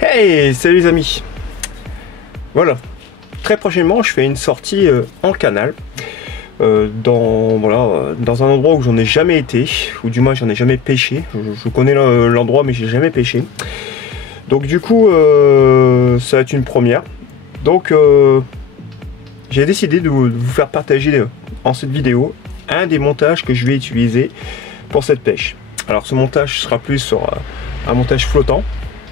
Hey, salut les amis. Voilà, très prochainement je fais une sortie en canal dans un endroit où j'en ai jamais été, ou du moins j'en ai jamais pêché. Je connais l'endroit mais j'ai jamais pêché. Donc du coup ça va être une première. Donc j'ai décidé de vous faire partager en cette vidéo un des montages que je vais utiliser pour cette pêche. Alors ce montage sera plus sur un montage flottant.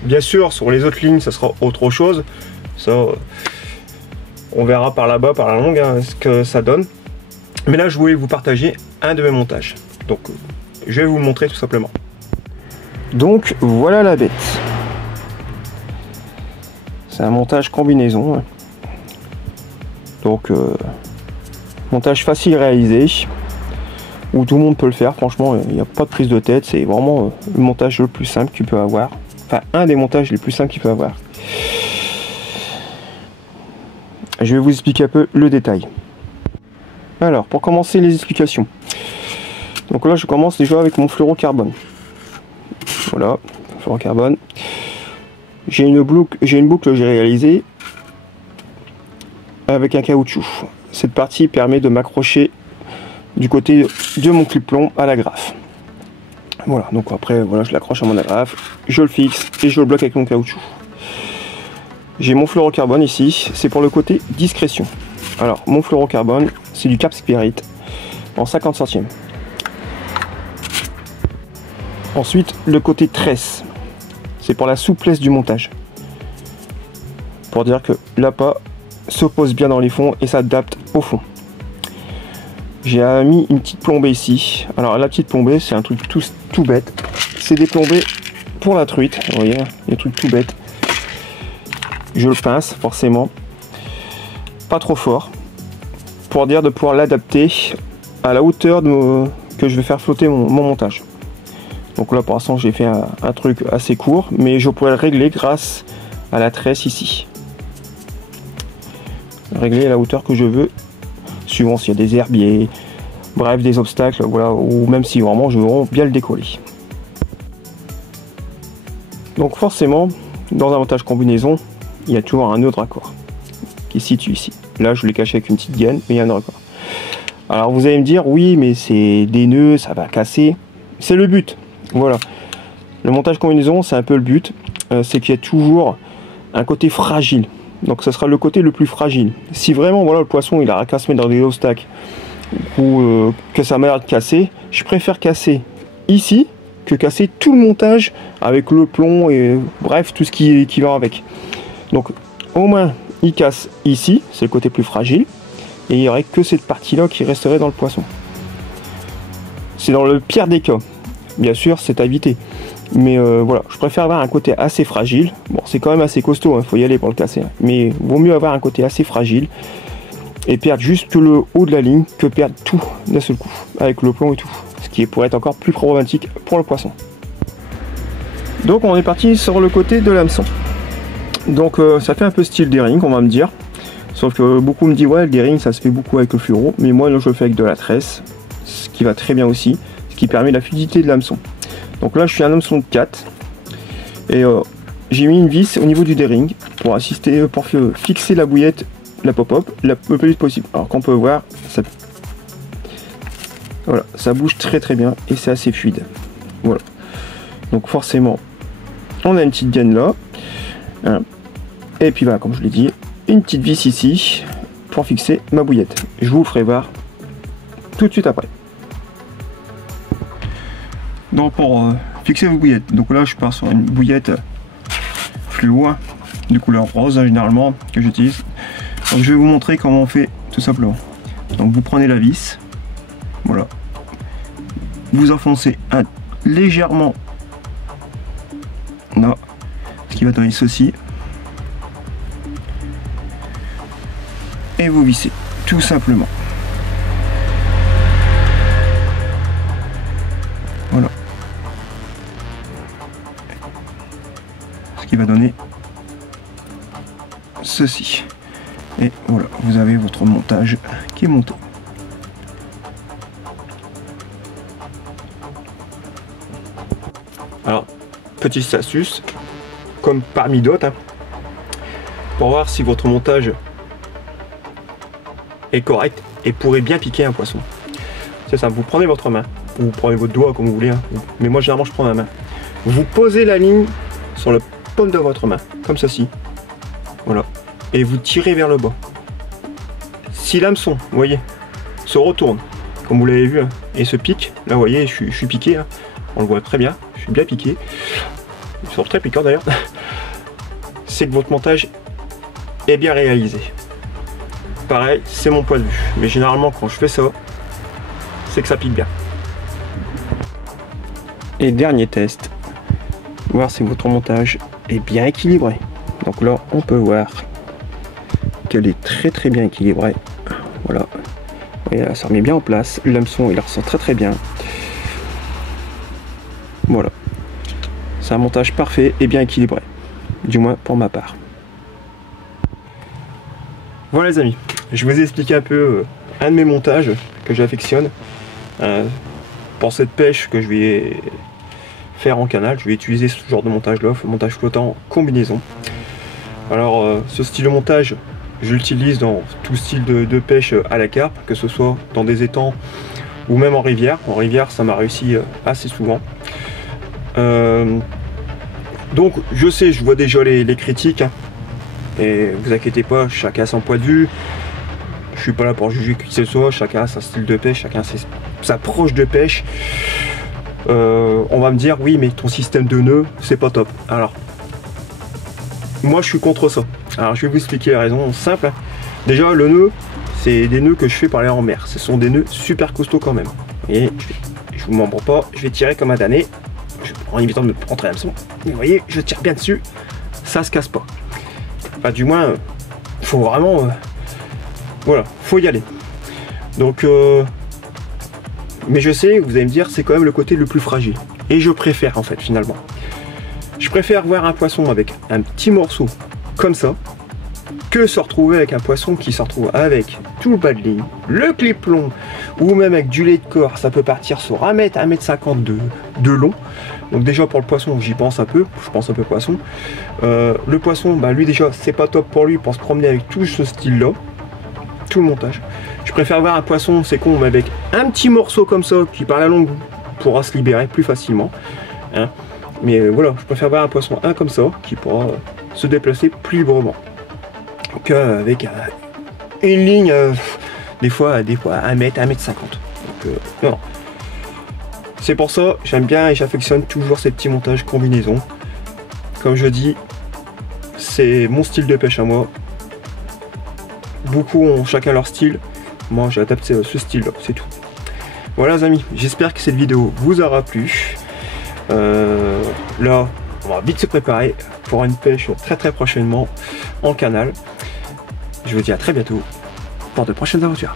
Bien sûr, sur les autres lignes, ça sera autre chose. Ça, on verra par là-bas, par la longue, hein, ce que ça donne. Mais là, je voulais vous partager un de mes montages. Donc, je vais vous le montrer tout simplement. Donc, voilà la bête. C'est un montage combinaison. Hein. Donc, montage facile à réaliser. Où tout le monde peut le faire. Franchement, il n'y a pas de prise de tête. C'est vraiment le montage le plus simple que tu peux avoir. Enfin, un des montages les plus simples qu'il peut avoir. Je vais vous expliquer un peu le détail. Alors, pour commencer les explications. Donc là, je commence déjà avec mon fluorocarbone. Voilà, fluorocarbone. J'ai une boucle que j'ai réalisée avec un caoutchouc. Cette partie permet de m'accrocher du côté de mon clip-plomb à l'agrafe. Voilà, donc après, voilà, je l'accroche à mon agrafe, je le fixe et je le bloque avec mon caoutchouc. J'ai mon fluorocarbone ici, c'est pour le côté discrétion. Alors, mon fluorocarbone, c'est du Cap Spirit en 50 centièmes. Ensuite, le côté tresse, c'est pour la souplesse du montage. Pour dire que l'appât se pose bien dans les fonds et s'adapte au fond. J'ai mis une petite plombée ici. Alors la petite plombée, c'est un truc tout bête. C'est des plombées pour la truite. Vous voyez, des trucs tout bêtes. Je le pince forcément. Pas trop fort. Pour dire de pouvoir l'adapter à la hauteur que je vais faire flotter mon montage. Donc là pour l'instant j'ai fait un truc assez court. Mais je pourrais le régler grâce à la tresse ici. Régler à la hauteur que je veux. Suivant s'il y a des herbiers, bref des obstacles, voilà, ou même si vraiment je veux bien le décoller. Donc forcément, dans un montage combinaison, il y a toujours un autre raccord qui se situe ici. Là je l'ai caché avec une petite gaine, mais il y a un raccord. Alors vous allez me dire, oui mais c'est des nœuds, ça va casser. C'est le but, voilà. Le montage combinaison, c'est un peu le but, c'est qu'il y a toujours un côté fragile. Donc ça sera le côté le plus fragile. Si vraiment voilà le poisson il a qu'à se mettre dans des obstacles ou que ça m'a l'air de casser, je préfère casser ici que casser tout le montage avec le plomb et bref tout ce qui va avec. Donc au moins il casse ici, c'est le côté plus fragile, et il n'y aurait que cette partie là qui resterait dans le poisson. C'est dans le pire des cas. Bien sûr c'est à éviter. Mais voilà, je préfère avoir un côté assez fragile. Bon, c'est quand même assez costaud, il faut y aller pour le casser. Hein. Mais vaut mieux avoir un côté assez fragile et perdre juste le haut de la ligne que perdre tout d'un seul coup, avec le plomb et tout. Ce qui pourrait être encore plus problématique pour le poisson. Donc on est parti sur le côté de l'hameçon. Donc ça fait un peu style D-ring, on va me dire. Sauf que beaucoup me disent ouais le D-ring ça se fait beaucoup avec le fluoro. Mais moi je le fais avec de la tresse, ce qui va très bien aussi, ce qui permet la fluidité de l'hameçon. Donc là je suis un hameçon de 4 et j'ai mis une vis au niveau du D-ring pour assister, pour fixer la bouillette, la pop-up le plus vite possible. Alors qu'on peut voir, voilà, ça bouge très très bien et c'est assez fluide. Voilà. Donc forcément, on a une petite gaine là. Hein. Et puis voilà, comme je l'ai dit, une petite vis ici pour fixer ma bouillette. Je vous le ferai voir tout de suite après. Donc pour fixer vos bouillettes, donc là je pars sur une bouillette fluo de couleur rose hein, généralement que j'utilise. Donc je vais vous montrer comment on fait tout simplement. Donc vous prenez la vis, voilà, vous enfoncez légèrement là, ce qui va donner ceci, et vous vissez tout simplement. Voilà. Ce qui va donner ceci. Et voilà, vous avez votre montage qui est monté. petite astuce, comme parmi d'autres, hein, pour voir si votre montage est correct et pourrait bien piquer un poisson. C'est ça, vous prenez votre main, ou vous prenez votre doigt comme vous voulez, hein, mais moi généralement je prends ma main. Vous posez la ligne sur la paume de votre main, comme ceci, voilà, et vous tirez vers le bas. Si l'hameçon, vous voyez, se retourne, comme vous l'avez vu, hein, et se pique, là vous voyez, je suis piqué, hein, on le voit très bien, je suis bien piqué, ils sont très piquants d'ailleurs, c'est que votre montage est bien réalisé. Pareil, c'est mon point de vue, mais généralement quand je fais ça, c'est que ça pique bien. Et dernier test, voir si votre montage est bien équilibré. Donc là, on peut voir qu'elle est très bien équilibrée. Voilà, et là, ça remet bien en place. L'hameçon, il ressort très bien. Voilà, c'est un montage parfait et bien équilibré, du moins pour ma part. Voilà les amis, je vous ai expliqué un peu un de mes montages que j'affectionne pour cette pêche que je vais faire en canal. Je vais utiliser ce genre de montage là, montage flottant combinaison. Alors ce style de montage, je l'utilise dans tout style de pêche à la carpe, que ce soit dans des étangs ou même en rivière. En rivière, ça m'a réussi assez souvent. Donc je sais, je vois déjà les critiques, hein, et vous inquiétez pas, chacun a son point de vue. Je suis pas là pour juger qui que ce soit, chacun a son style de pêche, chacun a sa approche de pêche. On va me dire oui, mais ton système de nœuds c'est pas top. Alors moi je suis contre ça. Alors je vais vous expliquer la raison simple, hein. Déjà le nœud, c'est des nœuds que je fais par l'air en mer, ce sont des nœuds super costauds quand même, et je vous membre pas, je vais tirer comme un damné en évitant de me rentrer l'hameçon. Vous voyez, je tire bien dessus, ça se casse pas. Enfin du moins faut vraiment voilà, faut y aller. Donc mais je sais, vous allez me dire, c'est quand même le côté le plus fragile, et je préfère en fait finalement, je préfère voir un poisson avec un petit morceau comme ça que se retrouver avec un poisson qui se retrouve avec tout le bas de ligne, le clip long, ou même avec du lait de corps. Ça peut partir sur 1 mètre, 1,50 m de long. Donc déjà pour le poisson, j'y pense un peu, je pense un peu poisson. Le poisson, bah lui déjà, c'est pas top pour lui pour se promener avec tout ce style-là, tout le montage. Je préfère voir un poisson, c'est con, mais avec un petit morceau comme ça, qui par la longue pourra se libérer plus facilement, hein. Mais voilà, je préfère voir un poisson comme ça, qui pourra se déplacer plus librement qu'avec une ligne, des fois 1 mètre, 1,50 m. Donc non. C'est pour ça, j'aime bien et j'affectionne toujours ces petits montages combinaisons. Comme je dis, c'est mon style de pêche à moi. Beaucoup ont chacun leur style. Moi, j'ai adapté ce style-là, c'est tout. Voilà les amis, j'espère que cette vidéo vous aura plu. Là, on va vite se préparer pour une pêche très prochainement en canal. Je vous dis à très bientôt pour de prochaines aventures.